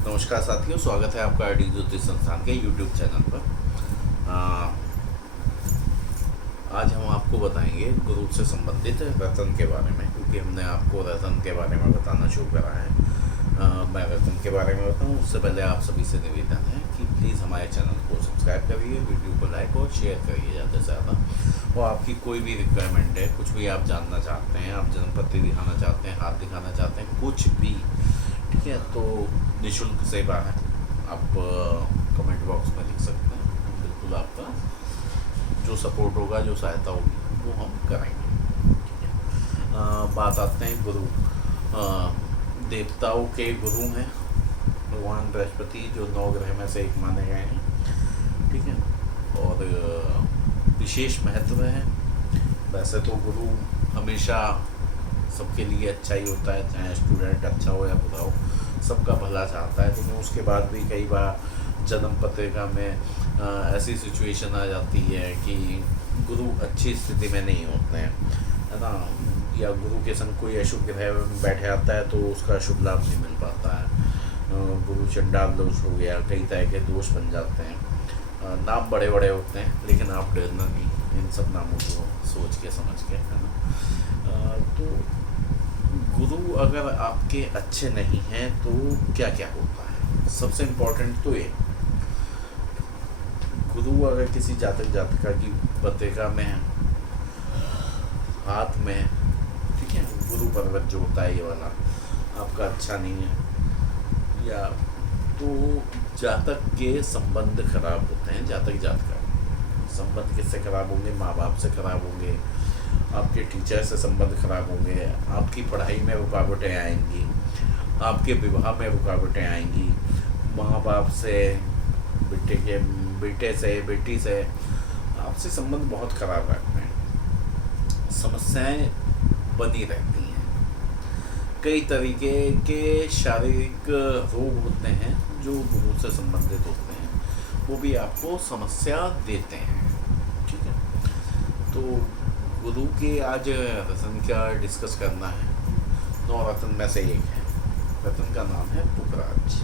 नमस्कार साथियों, स्वागत है आपका आरडी ज्योतिष संस्थान के यूट्यूब चैनल पर। आज हम आपको बताएंगे गुरु से संबंधित रतन के बारे में, क्योंकि हमने आपको रतन के बारे में बताना शुरू करा है। मैं रतन के बारे में बताऊं उससे पहले आप सभी से निवेदन है कि प्लीज़ हमारे चैनल को सब्सक्राइब करिए, वीडियो को लाइक और शेयर करिए ज़्यादा से ज़्यादा। और आपकी कोई भी रिक्वायरमेंट है, कुछ भी आप जानना चाहते हैं, आप जन्मपत्री दिखाना चाहते हैं, हाथ दिखाना चाहते हैं, कुछ भी, ठीक है, तो निःशुल्क सेवा है। आप कमेंट बॉक्स में लिख सकते हैं, बिल्कुल आपका जो सपोर्ट होगा, जो सहायता होगी वो हम कराएंगे। बात आते हैं गुरु। देवताओं के गुरु हैं भगवान बृहस्पति, जो 9 ग्रह में से एक माने गए हैं, ठीक है। और विशेष महत्व है। वैसे तो गुरु हमेशा सबके लिए अच्छा ही होता है, चाहे स्टूडेंट अच्छा हो या बुरा हो, सबका भला चाहता है। लेकिन उसके बाद भी कई बार जन्म पत्रिका में ऐसी सिचुएशन आ जाती है कि गुरु अच्छी स्थिति में नहीं होते हैं, है ना, या गुरु के संग कोई अशुभ ग्रह बैठे आता है तो उसका शुभ लाभ नहीं मिल पाता है। गुरु चंडाल दोष हो गया, कई तरह के दोष बन जाते हैं। नाम बड़े बड़े होते हैं, लेकिन आप डरना नहीं इन सब नामों को सोच के समझ के, है ना। तो गुरु अगर आपके अच्छे नहीं हैं तो क्या क्या होता है। सबसे इम्पोर्टेंट तो ये, गुरु अगर किसी जातक जातिका की पत्रिका में हाथ में, ठीक है, गुरु पर्वत जो होता है ये वाला आपका अच्छा नहीं है, या तो जातक के संबंध खराब होते हैं। जातक जातिका संबंध किससे खराब होंगे? माँ बाप से खराब होंगे, आपके टीचर से संबंध खराब होंगे, आपकी पढ़ाई में रुकावटें आएंगी, आपके विवाह में रुकावटें आएंगी, माँ बाप से, बेटे से, बेटी से आपसे संबंध बहुत खराब रहते हैं। समस्याएं बनी रहती हैं। कई तरीके के शारीरिक रोग होते हैं जो गुरु से संबंधित होते हैं, वो भी आपको समस्या देते हैं, ठीक है। तो गुरु के आज रतन क्या डिस्कस करना है। 9 रतन में से एक है, रतन का नाम है पुखराज।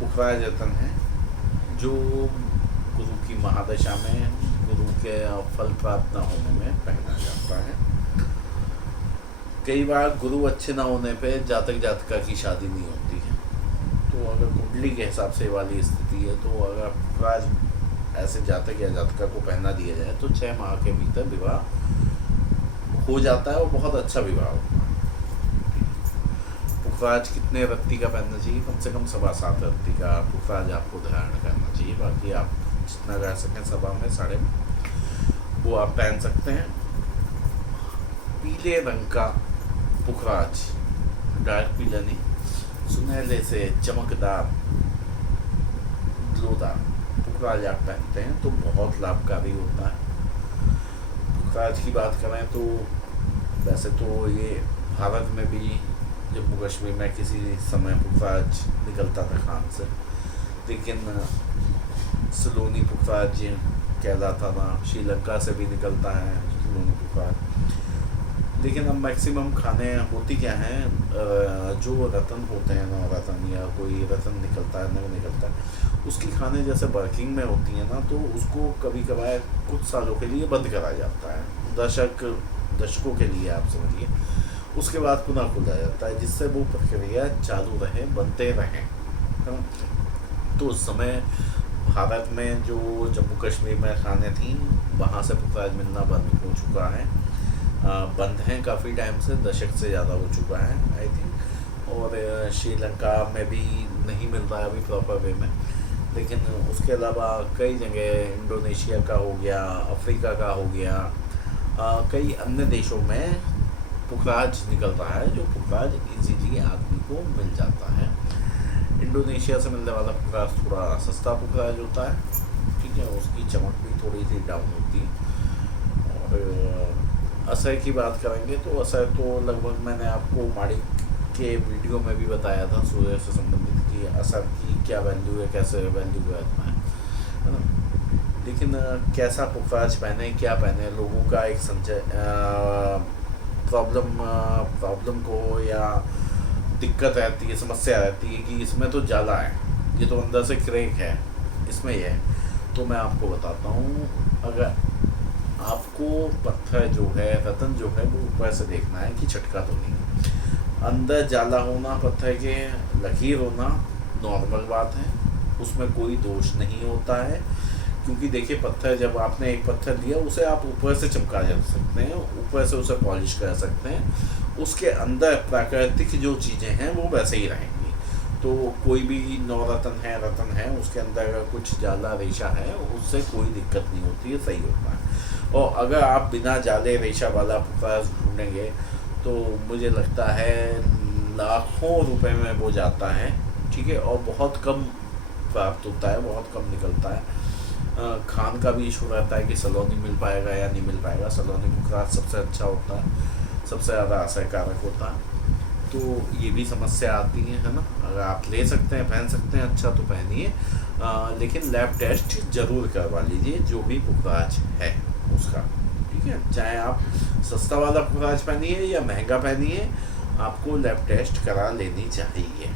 पुखराज रतन है जो गुरु की महादशा में, गुरु के फल प्राप्त न होने में पहना जाता है। कई बार गुरु अच्छे ना होने पे जातक जातिका की शादी नहीं होती है। तो अगर कुंडली के हिसाब से वाली स्थिति है, तो अगर पुखराज ऐसे जातक या जातिका को पहना दिया जाए तो 6 माह के भीतर विवाह हो जाता है और बहुत अच्छा विवाह होता है। पुखराज कितने रत्ती का पहनना चाहिए? कम से कम 7.25 रत्ती का पुखराज आपको धारण करना चाहिए। बाकी आप जितना गा सकें सभा में, साढ़े में, वो आप पहन सकते हैं। पीले रंग का पुखराज, डार्क पीला नहीं, सुनहरे से चमकदार ग्लोदार पुखराज आप पहनते हैं तो बहुत लाभकारी होता है। पुखराज की बात करें तो वैसे तो ये भारत में भी जम्मू कश्मीर में किसी समय पुखराज निकलता था खान से, लेकिन सलोनी पुखराज कहलाता था। श्रीलंका से भी निकलता है सलोनी पुखराज। लेकिन अब मैक्सिमम खाने होती क्या हैं, जो रतन होते हैं ना, रतन या कोई रतन निकलता है, नग निकलता है, उसकी खाने जैसे वर्किंग में होती है ना, तो उसको कभी कभार कुछ सालों के लिए बंद करा जाता है, दशकों के लिए आप समझिए। उसके बाद पुनः खुला जाता है, जिससे वो प्रक्रिया चालू रहे, बनते रहें। तो उस समय भारत में जो जम्मू कश्मीर में खाने थी, वहाँ से पुखराज मिलना बंद हो चुका है। बंद हैं काफ़ी टाइम से, दशक से ज़्यादा हो चुका है आई थिंक। और श्रीलंका में भी नहीं मिल रहा है अभी प्रॉपर वे में। लेकिन उसके अलावा कई जगह, इंडोनेशिया का हो गया, अफ्रीका का हो गया, कई अन्य देशों में पुखराज निकल रहा है, जो पुखराज इजीली आदमी को मिल जाता है। इंडोनेशिया से मिलने वाला पुखराज थोड़ा सस्ता पुखराज होता है, ठीक है, उसकी चमक भी थोड़ी सी डाउन होती है। और असर की बात करेंगे तो असर तो लगभग मैंने आपको माड़ी के वीडियो में भी बताया था, सूर्य से संबंधित, कि असर की क्या वैल्यू है, कैसे वैल्यू रहता है ना। लेकिन कैसा पुखराज पहने, क्या पहने, लोगों का एक प्रॉब्लम को या दिक्कत रहती है, समस्या रहती है कि इसमें तो जाला है, ये तो अंदर से क्रैक है, इसमें ये है। तो मैं आपको बताता हूँ, अगर आपको पत्थर जो है, रतन जो है, वो ऊपर से देखना है कि चटका तो नहीं है। अंदर जाला होना, पत्थर के लकीर होना नॉर्मल बात है, उसमें कोई दोष नहीं होता है। क्योंकि देखिए, पत्थर जब आपने एक पत्थर लिया, उसे आप ऊपर से चमका जा सकते हैं, ऊपर से उसे पॉलिश कर सकते हैं, उसके अंदर प्राकृतिक जो चीज़ें हैं वो वैसे ही रहेंगी। तो कोई भी नवरत्न है, रतन है, उसके अंदर अगर कुछ जाला रेशा है, उससे कोई दिक्कत नहीं होती है, सही होता है। और अगर आप बिना जाले रेशा वाला पुखराज ढूंढेंगे तो मुझे लगता है लाखों रुपए में वो जाता है, ठीक है, और बहुत कम प्राप्त होता है, बहुत कम निकलता है। खान का भी इशू रहता है कि सलोनी मिल पाएगा या नहीं मिल पाएगा। सलोनी पुखराज सबसे अच्छा होता है, सबसे ज़्यादा असरकारक होता है, तो ये भी समस्या आती है ना। अगर आप ले सकते हैं, पहन सकते हैं, अच्छा तो पहनिए, लेकिन लैब टेस्ट ज़रूर करवा लीजिए जो भी पुखराज है उसका, ठीक है। चाहे आप सस्ता वाला पुखराज पहनिए या महंगा पहनिए, आपको लैब टेस्ट करा लेनी चाहिए।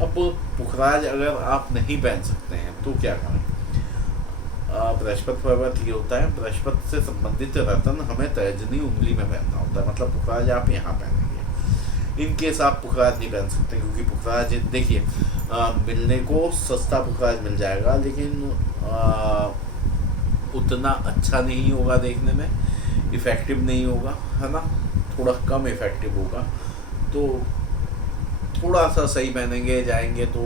अब पुखराज अगर आप नहीं पहन सकते हैं तो क्या करें? बृहस्पति पर्वत ये होता है, बृहस्पति से संबंधित रतन हमें तर्जनी उंगली में पहनना होता है, मतलब पुखराज आप यहाँ पहनेंगे। इन केस आप पुखराज नहीं पहन सकते, क्योंकि पुखराज देखिए, मिलने को सस्ता पुखराज मिल जाएगा, लेकिन उतना अच्छा नहीं होगा, देखने में इफ़ेक्टिव नहीं होगा, है ना, थोड़ा कम इफ़ेक्टिव होगा। तो थोड़ा सा सही पहनेंगे जाएंगे तो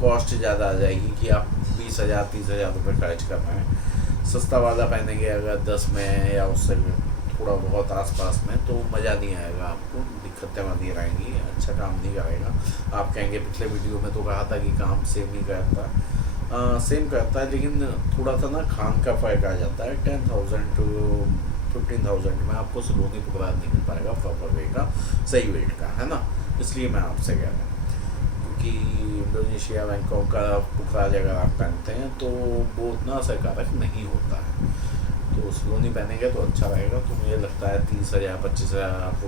कॉस्ट ज़्यादा आ जाएगी कि आप 20,000 30,000 रुपये खर्च कर रहे हैं। सस्ता वाला पहनेंगे अगर 10 में या उससे थोड़ा बहुत आसपास में, तो मज़ा नहीं आएगा, आपको दिक्कतें बनी रहेंगी, अच्छा काम नहीं करेगा। आप कहेंगे पिछले वीडियो में तो कहा था कि काम सेम ही करता है, सेम करता है, लेकिन थोड़ा सा ना खान का फ़र्क आ जाता है। 10,000 to 15,000 में आपको सलोनी पुखराज नहीं मिल पाएगा प्रॉपर वे का, सही वेट का, है ना। इसलिए मैं आपसे कह रहा हूँ, क्योंकि इंडोनेशिया, बैंकॉक का पुखराज अगर आप पहनते हैं तो वो उतना असरकारक नहीं होता है। तो सलोनी पहनेंगे तो अच्छा रहेगा। तो मुझे लगता है 30,000 25,000 आप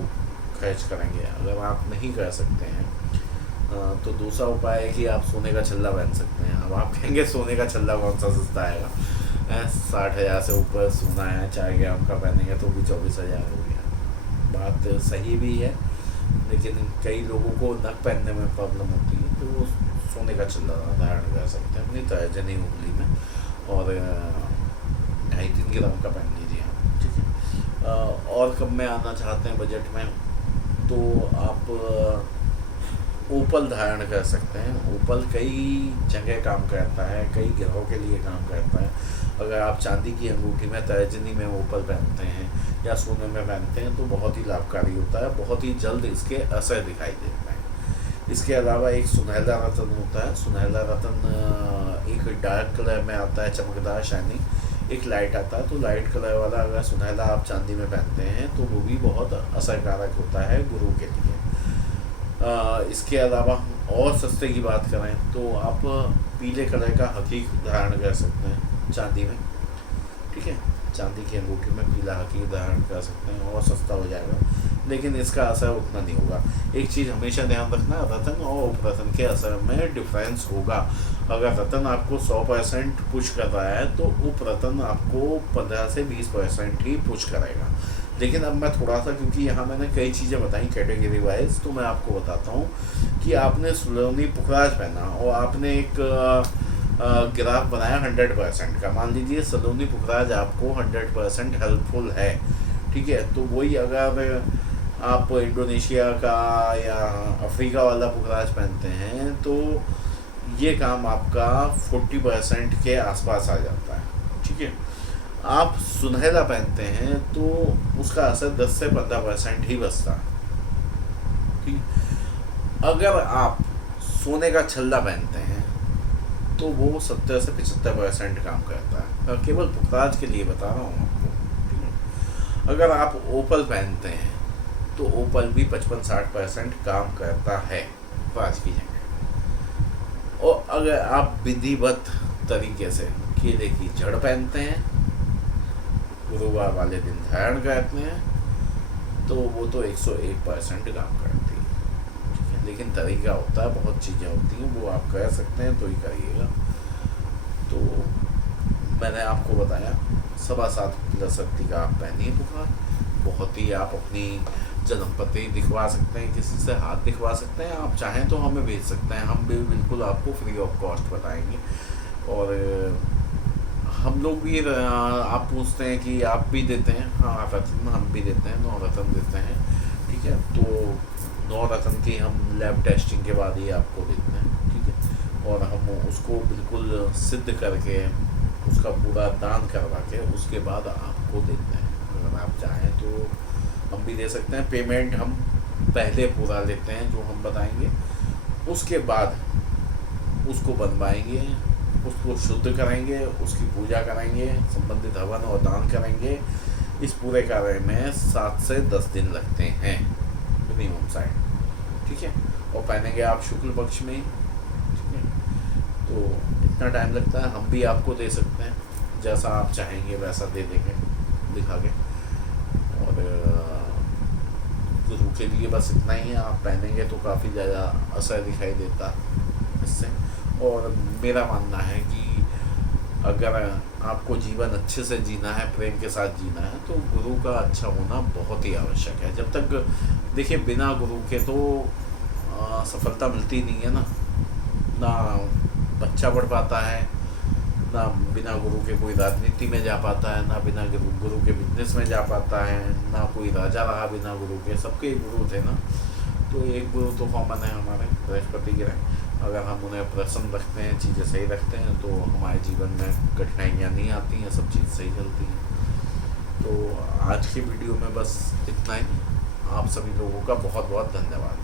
खर्च करेंगे। अगर आप नहीं कर सकते हैं तो दूसरा उपाय है कि आप सोने का छल्ला पहन सकते हैं। अब आप कहेंगे सोने का छल्ला कौन सा सस्ता आएगा? 60,000 से ऊपर सोना है, 4 ग्राम का पहनेंगे तो भी 24,000 हो गया। बात सही भी है, लेकिन कई लोगों को नक पहनने में प्रॉब्लम होती है, तो वो सोने का छल्ला धारण कर सकते हैं अपनी तर्जनी उंगली में, और 2.5-3 ग्राम का पहन लीजिए आप, ठीक है। और कब में आना चाहते हैं बजट में, तो आप ओपल धारण कर सकते हैं। ओपल कई जगह काम करता है, कई ग्रहों के लिए काम करता है। अगर आप चांदी की अंगूठी में तर्जनी में ओपल पहनते हैं या सोने में पहनते हैं तो बहुत ही लाभकारी होता है, बहुत ही जल्द इसके असर दिखाई देता है। इसके अलावा एक सुनहला रतन होता है। सुनहला रतन एक डार्क कलर में आता है, चमकदार शाइनिंग, एक लाइट आता है। तो लाइट कलर वाला अगर सुनहला आप चांदी में पहनते हैं तो वो भी बहुत असरकारक होता है गुरु के लिए। इसके अलावा और सस्ते की बात करें तो आप पीले कलर का हकीक धारण कर सकते हैं चांदी में, ठीक है। चांदी की अंगूठी में पीला हकीक धारण कर सकते हैं और सस्ता हो जाएगा, लेकिन इसका असर उतना नहीं होगा। एक चीज़ हमेशा ध्यान रखना, रतन और उपरतन के असर में डिफरेंस होगा। अगर रतन आपको 100% पुश कर रहा है तो उपरतन आपको 15 से 20% ही पुश करेगा। लेकिन अब मैं थोड़ा सा, क्योंकि यहाँ मैंने कई चीज़ें बताई कैटेगरी वाइज, तो मैं आपको बताता हूँ कि आपने सलोनी पुखराज पहना और आपने एक ग्राफ बनाया 100% का। मान लीजिए सलोनी पुखराज आपको 100% हेल्पफुल है, ठीक है। तो वही अगर आप इंडोनेशिया का या अफ्रीका वाला पुखराज पहनते हैं तो ये काम आपका 40% के आसपास आ जाता है, ठीक है। आप सुनहला पहनते हैं तो उसका असर 10 से 15% ही बचता है, ठीक। अगर आप सोने का छल्ला पहनते हैं तो वो 70 से 75% काम करता है। केवल पुखराज के लिए बता रहा हूँ आपको, ठीक है। अगर आप ओपल पहनते हैं तो ओपल भी 55-60% काम करता है पुखराज की जगह। और अगर आप विधिवत तरीके से केले की जड़ पहनते हैं, गुरुवार वाले दिन धारण करते हैं, तो वो तो 101% काम करती है। लेकिन तरीका होता है, बहुत चीज़ें होती हैं, वो आप कर सकते हैं तो ही करिएगा। तो मैंने आपको बताया 7.25+ का आप पहनिए बुखार। बहुत ही आप अपनी जन्मपत्री दिखवा सकते हैं, किसी से हाथ दिखवा सकते हैं, आप चाहें तो हमें भेज सकते हैं, हम भी बिल्कुल आपको फ्री ऑफ कॉस्ट बताएंगे। और हम लोग भी आप पूछते हैं कि आप भी देते हैं, हाँ रत्न हम भी देते हैं, 9 रत्न देते हैं, ठीक है। तो 9 रत्न की हम लैब टेस्टिंग के बाद ही आपको देते हैं, ठीक है। और हम उसको बिल्कुल सिद्ध करके उसका पूरा दान करवा के उसके बाद आपको देते हैं। अगर आप चाहें तो हम भी दे सकते हैं। पेमेंट हम पहले पूरा लेते हैं जो हम बताएंगे, उसके बाद उसको बनवाएंगे, उसको शुद्ध करेंगे, उसकी पूजा करेंगे, संबंधित हवन और दान करेंगे। इस पूरे कार्य में 7 से 10 दिन लगते हैं मिनिमम साइड, ठीक है। और पहनेंगे आप शुक्ल पक्ष में, ठीक है। तो इतना टाइम लगता है, हम भी आपको दे सकते हैं, जैसा आप चाहेंगे वैसा दे देंगे दिखा के। और गुरु के लिए बस इतना ही है, आप पहनेंगे तो काफ़ी ज़्यादा असर दिखाई देता है इससे। और मेरा मानना है कि अगर आपको जीवन अच्छे से जीना है, प्रेम के साथ जीना है, तो गुरु का अच्छा होना बहुत ही आवश्यक है। जब तक देखिए बिना गुरु के तो सफलता मिलती नहीं है ना बच्चा बढ़ पाता है, ना बिना गुरु के कोई राजनीति में जा पाता है, ना बिना गुरु के बिजनेस में जा पाता है, ना कोई राजा रहा बिना गुरु के। सबके गुरु थे ना, तो एक गुरु तो कॉमन है हमारे बृहस्पति ग्रह। अगर हम उन्हें प्रसन्न रखते हैं, चीज़ें सही रखते हैं, तो हमारे जीवन में कठिनाइयाँ नहीं आती हैं, सब चीज़ सही चलती हैं। तो आज की वीडियो में बस इतना ही। आप सभी लोगों का बहुत बहुत धन्यवाद।